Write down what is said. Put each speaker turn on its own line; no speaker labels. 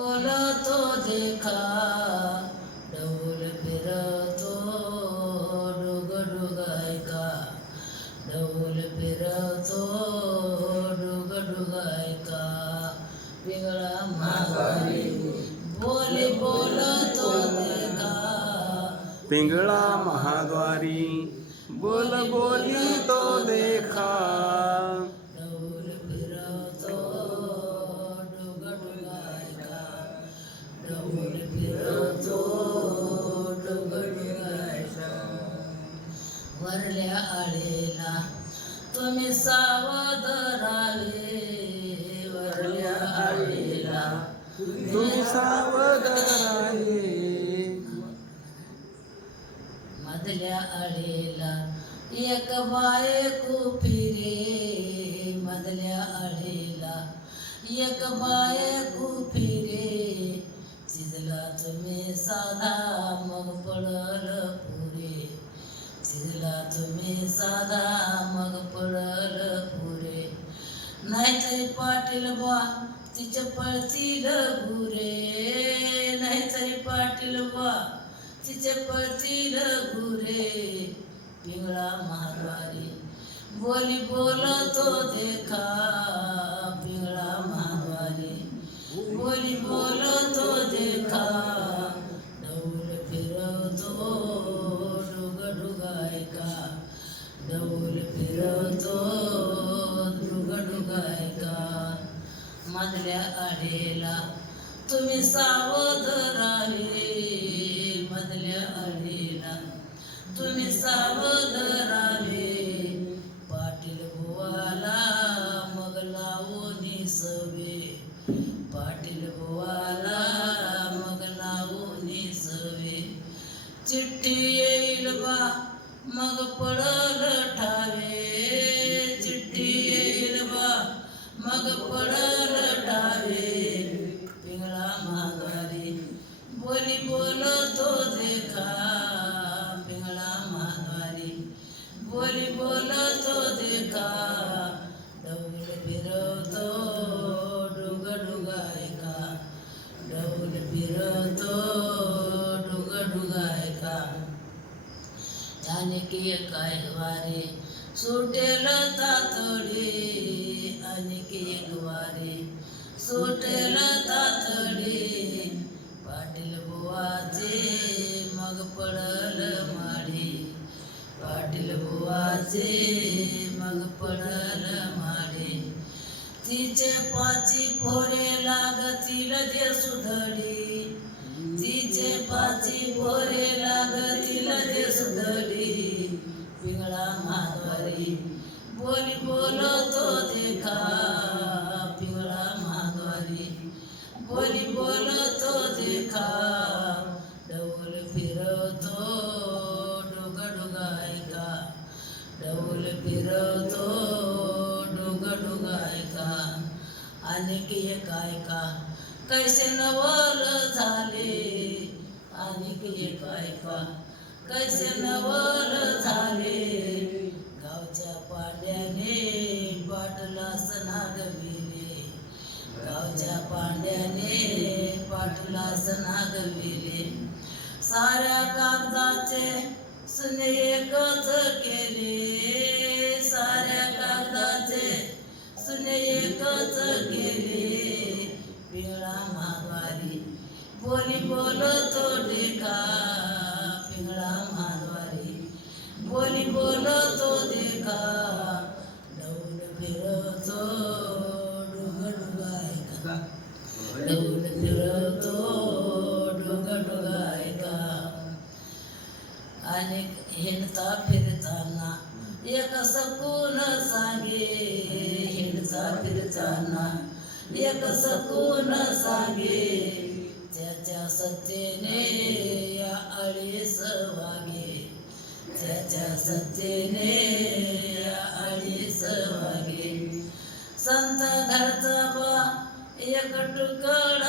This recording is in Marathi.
बोलतो देखा ढोल फिरतो डुग डुगायका डौल फिरतो डुग डुगायका पिंगळा माघारी बोला बोलतो देखा.
पिंगळा महाद्वारी बोल बोली तो देखा.
आळेला तुम्ही सावध राहिले वरल्या आळेला
तुम्ही सावध राहे
मधल्या आळेला एक बायको फिरे मधल्या आळेला एक बायको फिरे चिजला तुम्ही साधा मग पडल. दादा मग पडल पुरे. नाहीतरी पाटील बा तिच्या पळतील गुरे नाहीतरी पाटील बा तिचे पळतील गुरे पिंगळा महाद्वारी बोली बोलतो देखा. पिंगळा महाद्वारी बोली बोलतो मधल्या आढेला तुम्ही सावध राहिले मधल्या आढेला तुम्ही सावध राहिले पाटील बुवाला मग लावून सवे पाटील बुवाला मग लावून सवे चिठ्ठी येईल बा मग पडल ठा आणखी काय वारे सुटेल तातडी आणखी एक वारे सुटेल तातडी पाटील बुवाचे मग पडल माडी पाटील बुवाचे मग पडल माडी तिचे पाची पोरे लागतील जे सुधडी तिचे पाची पोरे लागतील जे सुधडी पिंगळा माधवारी बोली बोलतो देखा पिवळा माधवारी बोली बोलतो देखा डौल फिरवतो डुग डुगायका डौल फिरवतो डुग डुगायका आणखी एक ऐका कैसे नवल झाले. आणखी एक ऐका कैसे नवल पांड्याने पाटलास नागविले साऱ्या कागदाचे सुने एकच केले. साऱ्या कागदाचे सुने एकच केले. पिळा माघारी बोली बोलतो डेका एक सकून सांगे हिंसा फिरताना एक सकून सांगे त्याच्या सत्तेने या आळीस वागे. त्याच्या सत्तेने या आळीस वागे. संत घरचा बा एक तुकडा